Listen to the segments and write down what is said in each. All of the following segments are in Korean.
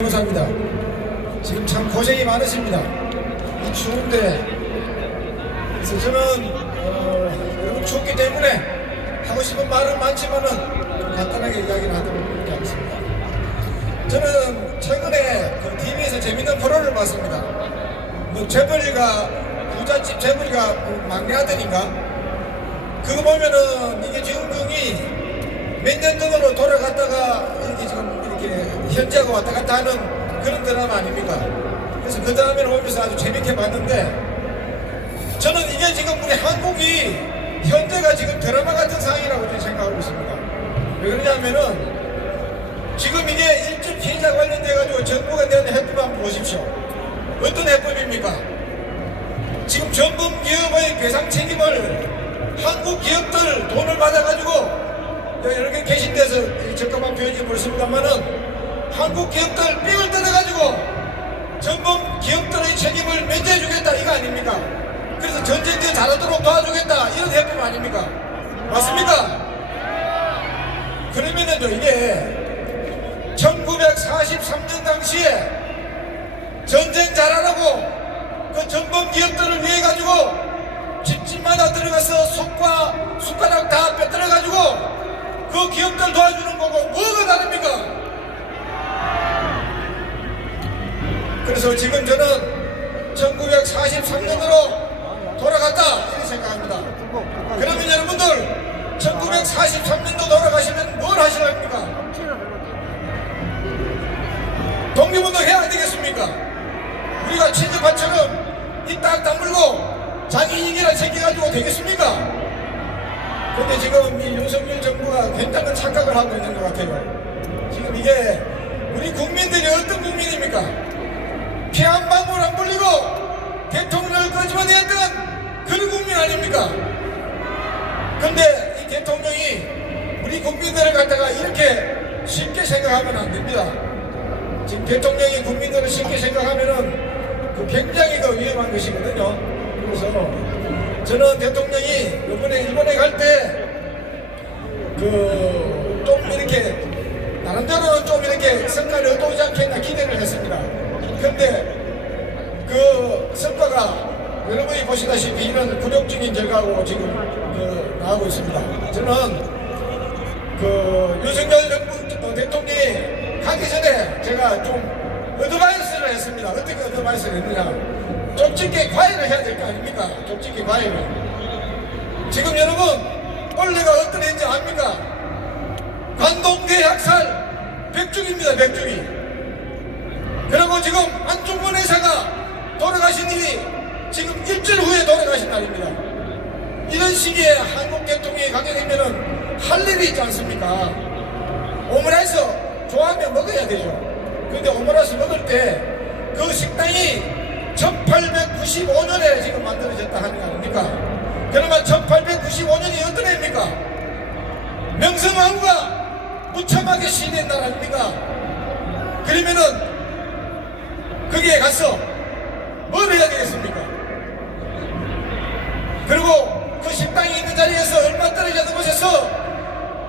변호사입니다. 지금 참 고생이 많으십니다. 이 추운데. 그래서 저는 여러분 춥기 때문에 하고 싶은 말은 많지만은 좀 간단하게 이야기를 하도록 하겠습니다. 저는 최근에 그 TV에서 재밌는 프로를 봤습니다. 뭐 재벌이가 부잣집 재벌이가 막내 아들인가? 그거 보면은 이게 주인공이 몇 년 전으로 돌아갔다가 이렇게 지금 이렇게 현재하고 왔다 갔다 하는 그런 드라마 아닙니까? 그래서 그 드라마를 보면서 아주 재밌게 봤는데 저는 이게 지금 우리 한국이 현재가 지금 드라마 같은 상황이라고 저는 생각하고 있습니다. 왜 그러냐면은 지금 이게 일주 피해자 관련돼가지고 정부가 내는 해법 한번 보십시오. 어떤 해법입니까? 지금 전범 기업의 배상 책임을 한국 기업들 돈을 받아가지고 여기 계신 데서 적합한 표현이 모르겠습니다만은 한국 기업들 삥을 뜯어가지고 전범 기업들의 책임을 면제해주겠다 이거 아닙니까? 그래서 전쟁터 잘하도록 도와주겠다 이런 해법 아닙니까? 맞습니까? 그러면은 이게 1943년 당시에 전쟁 잘하라고 그 전범 기업들을 위해 가지고 집집마다 들어가서 속과 숟가락 다 빼들어가지고 그 기업들 도와주는 거고 뭐가 다릅니까? 그래서 지금 저는 1943년으로 돌아갔다 이렇게 생각합니다. 그러면 여러분들 1943년도 돌아가시면 뭘 하시랍니까? 독립운동 해야 되겠습니까? 우리가 친일파처럼 이 딱 다물고 자기 이익이나 챙겨가지고 되겠습니까? 근데 지금 이 윤석열 정부가 굉장한 착각을 하고 있는 것 같아요. 지금 이게 우리 국민들이 어떤 국민입니까? 피 한 방울 안 불리고 대통령을 끄집어내야 되는 그런 국민 아닙니까? 근데 이 대통령이 우리 국민들을 갖다가 이렇게 쉽게 생각하면 안 됩니다. 지금 대통령이 국민들을 쉽게 생각하면은 그 굉장히 더 위험한 것이거든요. 그래서 저는 대통령이 이번에 일본에 갈 때 좀 이렇게 나름대로는 좀 이렇게 성과를 얻어오지 않겠나 기대를 했습니다. 그런데 그 성과가 여러분이 보시다시피 이런 굴욕적인 결과고 지금 나오고 있습니다. 저는 그 윤석열 정부 대통령이 가기 전에 제가 좀 어드바이스를 했습니다. 어떻게 어드바이스를 했느냐? 좁직게 과외를 해야 될 거 아닙니까? 좁직게 과외를. 지금 여러분 원래가 어떤 애인지 압니까? 관동대 학살 백중입니다. 백중이. 그리고 지금 안중근 의사가 돌아가신 일이 지금 일주일 후에 돌아가신 날입니다. 이런 시기에 한국 대통령이 가게 되면은 할 일이 있지 않습니까? 오므라이스 좋아하면 먹어야 되죠. 근데 오므라이스 먹을 때 그 식당이 1895년에 지금 만들어졌다 하는 거 아닙니까? 그러면 1895년이 어떤 해입니까? 명성황후가 무참하게 시대한 날 아닙니까? 그러면은 거기에 가서 뭘 해야 되겠습니까? 그리고 그 식당이 있는 자리에서 얼마 떨어지는 곳에서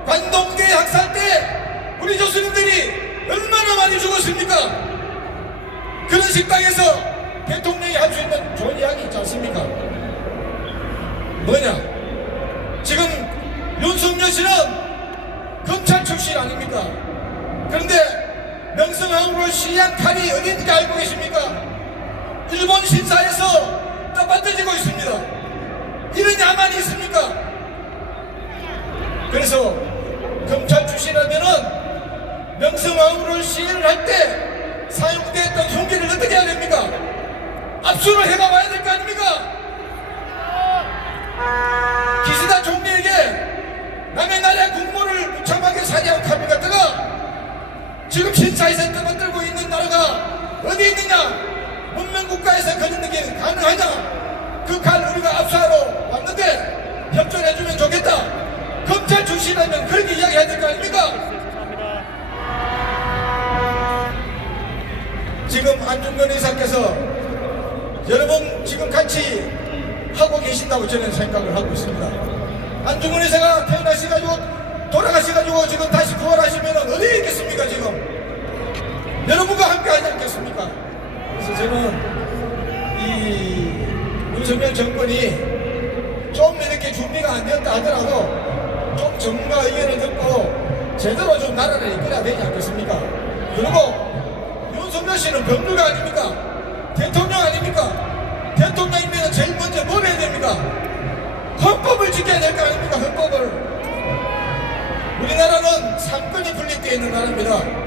관동대 학살 때 우리 교수님들이 얼마나 많이 죽었습니까? 그런 식당에서 대통령이 할 수 있는 좋은 이야기 있지 않습니까? 뭐냐? 지금 윤석열 씨는 검찰 출신 아닙니까? 그런데 명성황후를 시한 칼이 어디 있는지 알고 계십니까? 일본 신사에서 떠받쳐지고 있습니다. 이런 야만이 있습니까? 그래서 검찰 출신이라면은 명성황후를 시해를 할 때 사용됐던 흉기를 어떻게 해야 됩니까? 압수를 해가 와야 될 거 아닙니까? 기시다 총리에게 남의 나라의 국모를 무참하게 살해한 카비 같다가 지금 신사에서 떠받들고 있는 나라가 어디 있느냐? 문명국가에서 그런 게 가능하냐? 그 칼 우리가 압수하러 왔는데 협조해주면 좋겠다. 검찰 출신이라면 그렇게 이야기해야 될 거 아닙니까? 지금 안중근 의사께서 여러분 지금 같이 하고 계신다고 저는 생각을 하고 있습니다. 안중근 의사가 태어나셔가지고 돌아가셔가지고 지금 다시 부활하시면 어디에 있겠습니까? 지금 여러분과 함께 하지 않겠습니까? 그래서 저는 이 윤석열 정권이 좀 이렇게 준비가 안 되었다 하더라도 좀 전문가 의견을 듣고 제대로 좀 나라를 이끌어야 되지 않겠습니까? 그리고 윤석열 씨는 병주가 아닙니까? 대통령 아닙니까? 대통령이면 제일 먼저 뭘 해야 됩니까? 헌법을 지켜야 될 거 아닙니까? 헌법을. 우리나라는 상권이 분립되어 있는 나라입니다.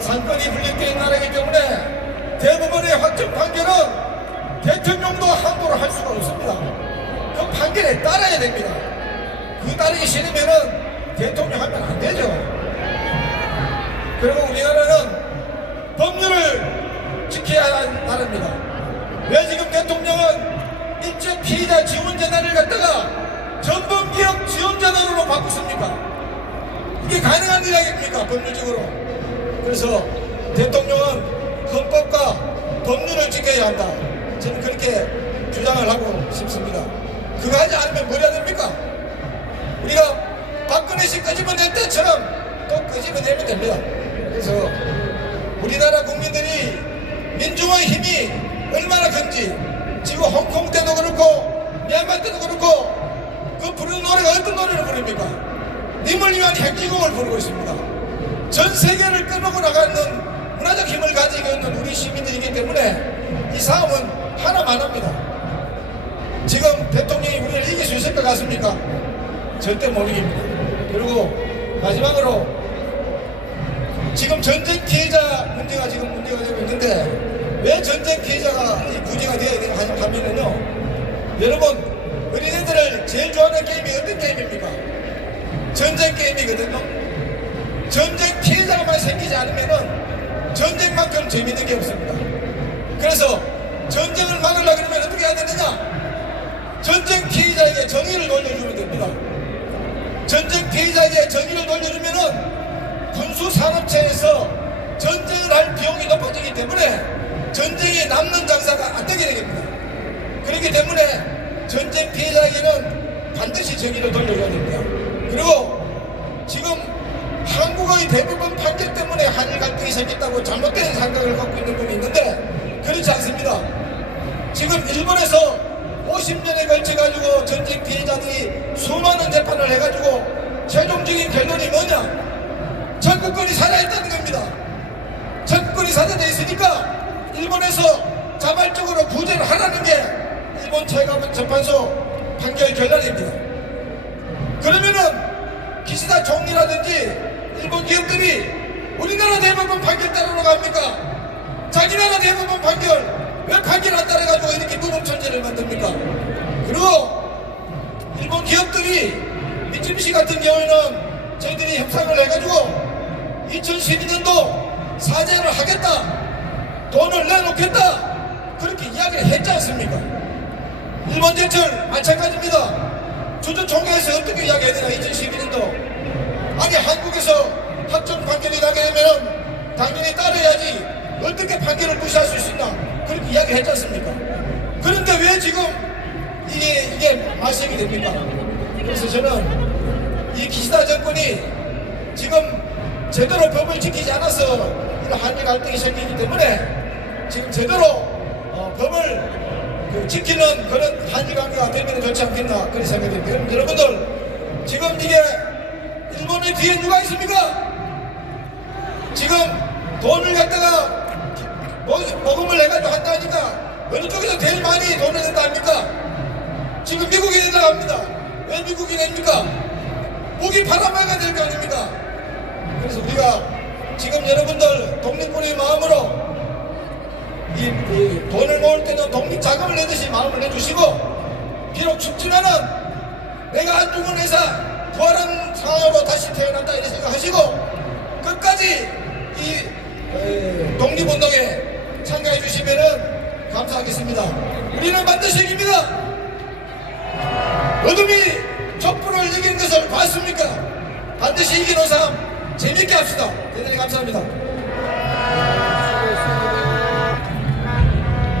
상권이 분립되어 있는 나라이기 때문에 대법원의 확정 판결은 대통령도 함부로 할 수가 없습니다. 그 판결에 따라야 됩니다. 그 따르기 싫으면은 대통령 하면 안 되죠. 그리고 우리나라는 법률을 지켜야 하는 나라입니다. 왜 지금 대통령은 일제 피해자 지원재단을 갖다가 전범기업 지원재단으로 바꿨습니까? 이게 가능한 일입니까? 법률적으로. 그래서 대통령은 헌법과 법률을 지켜야 한다. 저는 그렇게 주장을 하고 싶습니다. 그거 하지 않으면 뭐 해야 됩니까? 우리가 박근혜 씨 끄집어낼 때처럼 또 끄집어내면 됩니다. 그래서 우리나라 국민들이 민중의 힘이 얼마나 큰지 지금 홍콩 때도 그렇고 미얀마 때도 그렇고 그 부르는 노래가 어떤 노래를 부릅니까? 님을 위한 핵기공을 부르고 있습니다. 전 세계를 끌고 나가는 문화적 힘을 가지고 있는 우리 시민들이기 때문에 이 싸움은 하나만 합니다. 지금 대통령이 우리를 이길 수 있을 것 같습니까? 절대 못 이깁니다. 그리고 마지막으로 지금 전쟁 피해자 문제가 지금 문제가 되고 있는데 왜 전쟁 피해자가 문제가 되어야 되냐 하면은요, 여러분 어린애들을 제일 좋아하는 게임이 어떤 게임입니까? 전쟁 게임이거든요. 전쟁 피해자만 생기지 않으면은 전쟁만큼 재밌는 게 없습니다. 그래서 전쟁을 막으려고 그러면 어떻게 해야 되느냐? 전쟁 피해자에게 정의를 돌려주면 됩니다. 전쟁 피해자에게 정의를 돌려주면은 군수산업체에서 전쟁을 할 비용이 높아지기 때문에 전쟁에 남는 장사가 안 되게 됩니다. 그렇기 때문에 전쟁 피해자에게는 반드시 정의를 돌려줘야 됩니다. 그리고 지금 한국의 대법원 판결 때문에 한일 갈등이 생겼다고 잘못된 생각을 갖고 있는 분이 있는데 그렇지 않습니다. 지금 일본에서 50년에 걸쳐가지고 전쟁 피해자들이 수많은 재판을 해가지고 최종적인 결론이 뭐냐? 전국권이 살아있다는 겁니다. 전국권이 살아져 있으니까 일본에서 자발적으로 구제를 하라는 게 일본 최고재판소 판결 결론입니다. 그러면은 기시다 총리라든지 일본 기업들이 우리나라 대법원 판결 따르러 갑니까? 자기 나라 대법원 판결 왜 판결 안 따라가지고 이렇게 무법천지를 만듭니까? 그리고 일본 기업들이 미쯔비시 같은 경우에는 저희들이 협상을 해가지고 2012년도 사죄를 하겠다, 돈을 내놓겠다 그렇게 이야기를 했지 않습니까? 일본 제철 마찬가지입니다. 주주총회에서 어떻게 이야기해야 되나? 2012년도 아니 한국에서 합정 판결이 나게 되면 당연히 따라야지 어떻게 판결을 무시할 수 있나 그렇게 이야기를 했지 않습니까? 그런데 왜 지금 이게 발생이 됩니까? 그래서 저는 이 기시다 정권이 지금 제대로 법을 지키지 않아서 이런 한일 갈등이 생기기 때문에 지금 제대로 법을 지키는 그런 한일 관계가 되면 좋지 않겠나 그런 생각이 듭니다. 여러분들 지금 이게 일본의 뒤에 누가 있습니까? 지금 돈을 갖다가 모금을 해가지고 한다니까 어느 쪽에서 제일 많이 돈을 낸다 합니까? 지금 미국이 낸다고 합니다. 왜 미국이 냅니까? 무기 팔아먹어야 될 거 아닙니까? 그래서 우리가 지금 여러분들 독립군의 마음으로 이 돈을 모을 때는 독립자금을 내듯이 마음을 내주시고 비록 춥지만은 내가 안 죽은 회사 부활한 상황으로 다시 태어난다 이렇게 생각하시고 끝까지 이 독립운동에 참가해 주시면은 감사하겠습니다. 우리는 반드시 이깁니다. 어둠이 촛불을 이기는 것을 봤습니까? 반드시 이기는 삶 재밌게 합시다. 대단히 감사합니다.